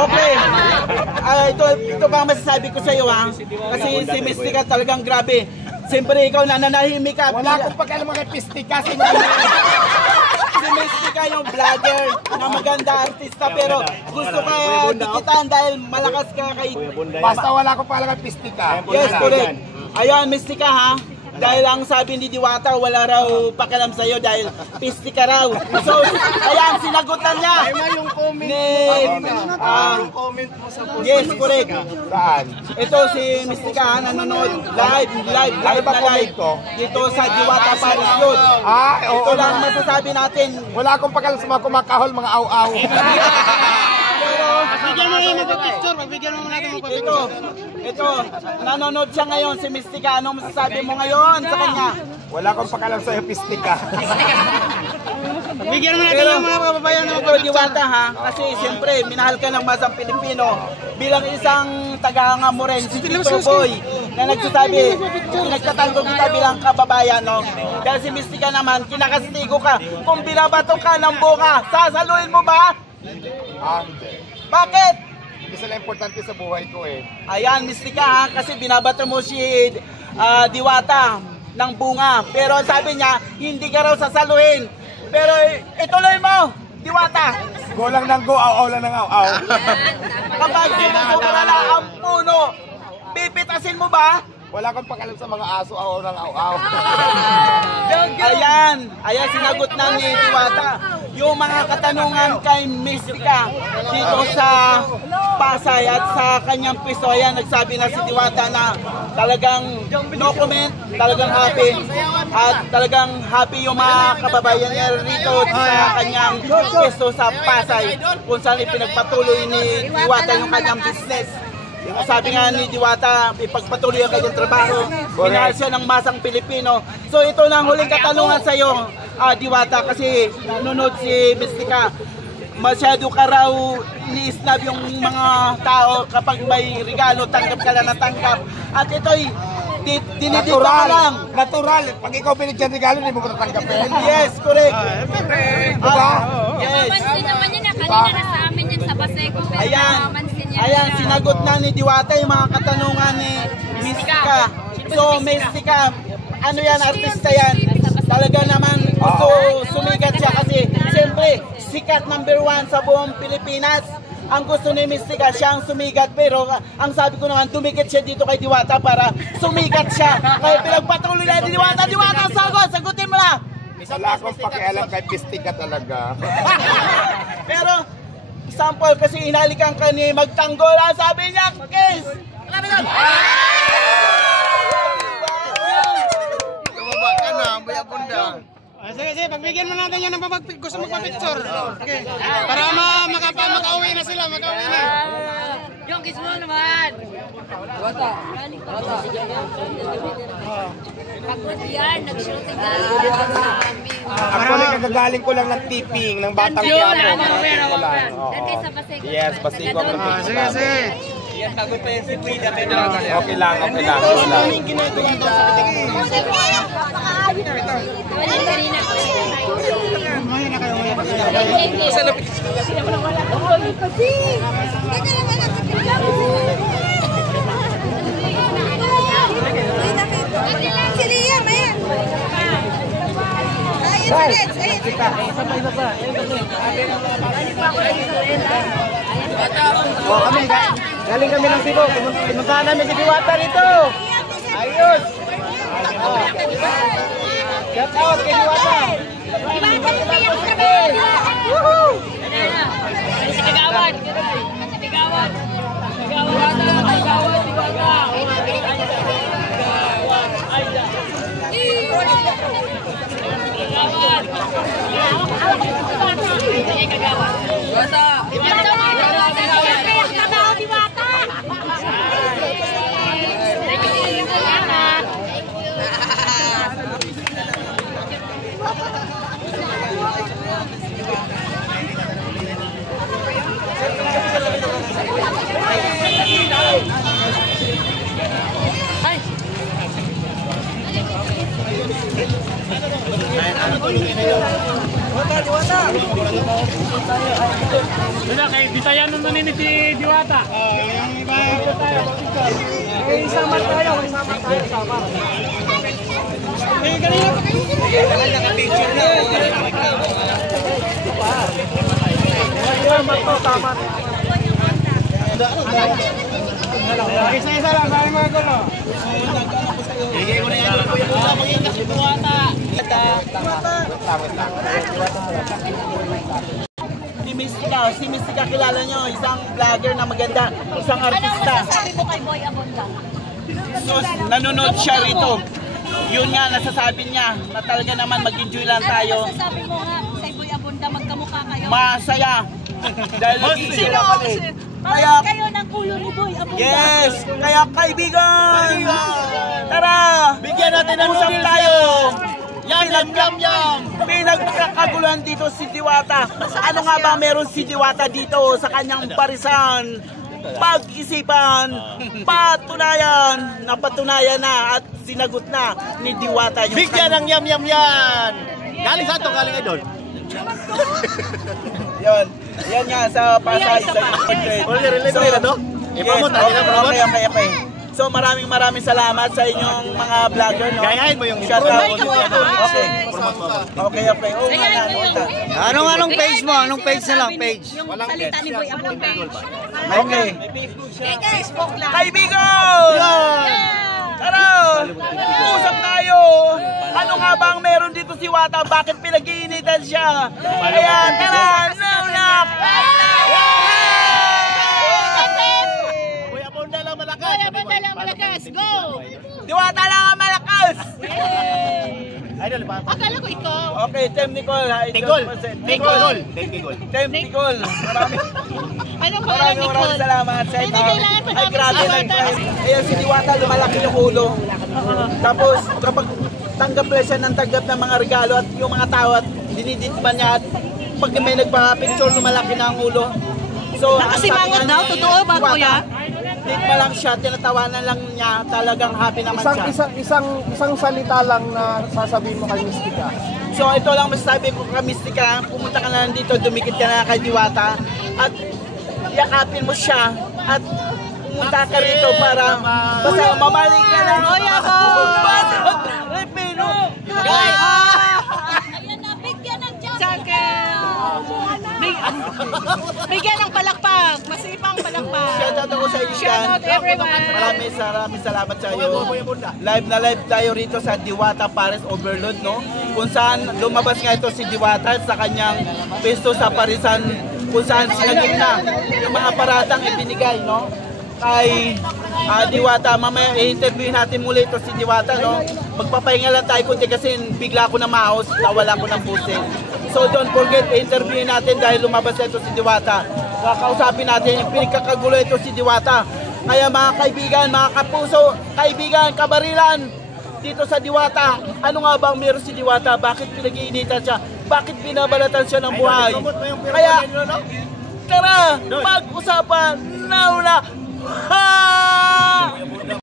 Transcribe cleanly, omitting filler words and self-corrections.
Okay. Ito ba ang masasabi ko sa iyo ha? Kasi si Mystica talagang grabe. Siyempre ikaw nananahimik ka. Wala akong pag-alam mga Mystica. Si Mystica yung vlogger na maganda artista pero gusto ka dikitan dahil malakas ka kay... Basta wala akong pag-alam mga Mystica. Yes, correct. Ayan, Mystica ha. Dahil ang sabi ni Diwata, wala raw pakialam sa'yo dahil pisti ka raw. So, ayan, sinagutan niya. Yung comment yung comment mo sa post. Yes, correct. Saan? Ito si Mystica, nanonood live ko. Dito sa Diwata Paris Road. Ito lang masasabi natin. Wala akong pag-alam sa mga kumakahol, mga aw-aw. Bigyan mo yung mag-picture, magbigyan mo natin mag-picture. Ito, nanonood siya ngayon si Mystica. Anong masasabi mo ngayon sa kanya? Wala akong pag-alam sa iyo, Mystica. Bigyan mo natin yung mga kababayan ng Ito, Diwata ha, kasi siyempre, minahal ka ng masang Pilipino bilang isang taga-angamo rin, si Tito Boy, na nagsasabi, nagtatanggol kita bilang kababayan, no? Dahil si Mystica naman, kinakastigo ka. Kung binabato ka ng bunga, sasaluhin mo ba? Hindi. Bakit? Hindi sila importante sa buhay ko eh. Ayan, Mystica ha, kasi binabato mo si Diwata ng bunga. Pero sabi niya, hindi ka raw sasaluhin. Pero ituloy mo, Diwata. Go lang ng go, aw-aw lang ng aw-aw. Kapag sinusubra na ang puno, pipitasin mo ba? Wala akong pag-alam sa mga aso, aw-aw lang aw-aw. Ayan, sinagot na ni Diwata. Yung mga katanungan kay Mystica dito sa Pasay at sa kanyang piso, ayan, nagsabi na si Diwata na talagang no comment, talagang happy. At talagang happy yung mga kababayan niya rito sa kanyang piso sa Pasay, kung saan ipinagpatuloy ni Diwata yung kanyang business. Sabi nga ni Diwata, ipagpatuloy ang kanyang trabaho, minahal siya ng masang Pilipino. So ito na ang huling katanungan sa iyo, Diwata, kasi nanonood si Mystica. Masyado ka raw ni-snub yung mga tao kapag may regalo, tanggap ka lang na tanggap. At ito'y dinidito ka lang. Natural. Pag ikaw binigyan regalo, hindi mo ko natanggapin. Yes, correct. Diba? Yes. Mapansin naman yun na kanina na sa amin yan sa Paseco. Ayan, sinagot na ni Diwata yung mga katanungan ni Mystica. So, Mystica, ano yan, artista yan. Talaga naman gusto sumigat siya kasi siyempre, sikat #1 sa buong Pilipinas. Ang gusto ni Mystica, siya ang sumigat, pero ang sabi ko naman, dumikit siya dito kay Diwata para sumigat siya. Kaya pinagpatuloy na ni Diwata. Diwata, sagutin mo na! Wala akong pakialam kay Mystica talaga. Pero, sample kasi inalikan ka ni magtanggol. Ang sabi niya, kiss! Tumaba ka na, buya bunda. Sige, pagbigyan mo natin yan ng gusto magpa-picture. Okay. Para makauwi na sila, makauwi na. Yung kiss mo naman. Pagod yan, nag-shooting na sa amin. Actually, kagagaling ko lang ng tipping ng Batang Quiapo. Dan kayo sa Paseco. Yes, Paseco. Sige. Okay lang. Galing kami ng Cebu. Pumuntahan namin si Diwata rito. Ayos. Shout out kay Diwata. Woohoo! Si Kagawad. Kagawad. Diwata. Bisaya naman ni si Diwata. Yung iba. Isama tayo. Kanina pa kayo. Naka-picture na. Isa-isa lang, maraming mga gulo. Bigay mo na yan. Magiging si Diwata. Si Mystica kilala nyo, isang vlogger na maganda, isang artista. Ano masasabi mo kay Boy Abunda? So, nanonood siya rito. Yun nga, nasasabi niya na talaga naman mag-enjoy lang tayo. Ano masasabi mo nga kay Boy Abunda? Magkamukha kayo? Masaya. Dahil nag-enjoy lang kami. Kaya, Parang kayo ng kulo ni Boy Abunda. yes! Kaya kaibigan! Tara! Bigyan natin ng Usap noodles tayo! Yum! Pinagkakaguluhan dito si Diwata. Ano nga ba meron si Diwata dito sa kanyang parisan? Pag-isipan, patunayan, napatunayan na at sinagot na ni Diwata yung Bigyan ng yum yan! Galing sa ito, galing idol. Yun. Yan nga sa Pasay sa portrait. Relate mo na to? I-promote natin na promote. Okay. So maraming salamat sa inyong mga vlogger, no? Gayahin mo yung shout out. Okay. Okay. Oo nga na. Anong page mo? Anong page na lang? Page. Yung salita ni Boy Abunda. Okay. Facebook lang. Kaibigan! Tara! Usap tayo! Ano nga ba ang meron dito si Wata? Bakit pinag-iinitan siya? Kaya tara! Naunak! Boy Abunda lang malakas. Boy Abunda lang malakas. Go! Diwata lang ang malakas! Idol, pa. Akala ko ikaw. Okay, Team Nicole. Tigol. Team Nicole. Ano ko alam, Nicole? Maraming salamat sa inyo. Hindi kailangan pa Ay, namin grabe si lang. Diwata. Ayan, si Diwata, lumalaki yung ulo. Tapos, kapag tanggap na siya ng tanggap ng mga regalo at yung mga tawat, diniditman niya at pag may nagpa-picture, lumalaki na ang ulo. So, Nakasimangot daw? Totoo ba, kuya? Ditma lang siya, tinatawanan lang niya, talagang happy naman siya. Isang salita lang na sasabihin mo kay Mystica. So ito lang masasabi ko kay Mystica, pumunta ka na lang dito, dumikit ka na kay Diwata at yakapin mo siya at pumunta ka rito para basta mamaling ka lang. Hoy ako! Ay, pero! Guys! Ayan na, bigyan ng jacket! Bigyan ng palakpak! Masipang palakpak! Shoutout ako sa iyo dyan. Shoutout everyone! Maraming salamat sa iyo. Live na live tayo rito sa Diwata Paris Overload, no? Kung saan lumabas nga ito si Diwata sa kanyang pesto sa Parisan, kung saan sinagip na yung mga paratang ibinigay, no? Kay Diwata. Mamaya i-interview natin muli ito si Diwata, no? Magpapahinga lang tayo kunti kasi bigla ko na maos, nawala ko ng buses. So don't forget, i-interview natin dahil lumabas na ito si Diwata. Kakausapin natin yung pinagkakagulo ito si Diwata. Kaya mga kaibigan, mga kapuso, kaibigan, kabarilan, dito sa Diwata, ano nga bang meron si Diwata? Bakit pinag-iinitan siya? Bakit binabalatan siya ng buhay? Kaya, tara, pag-usapan, nauna, ha!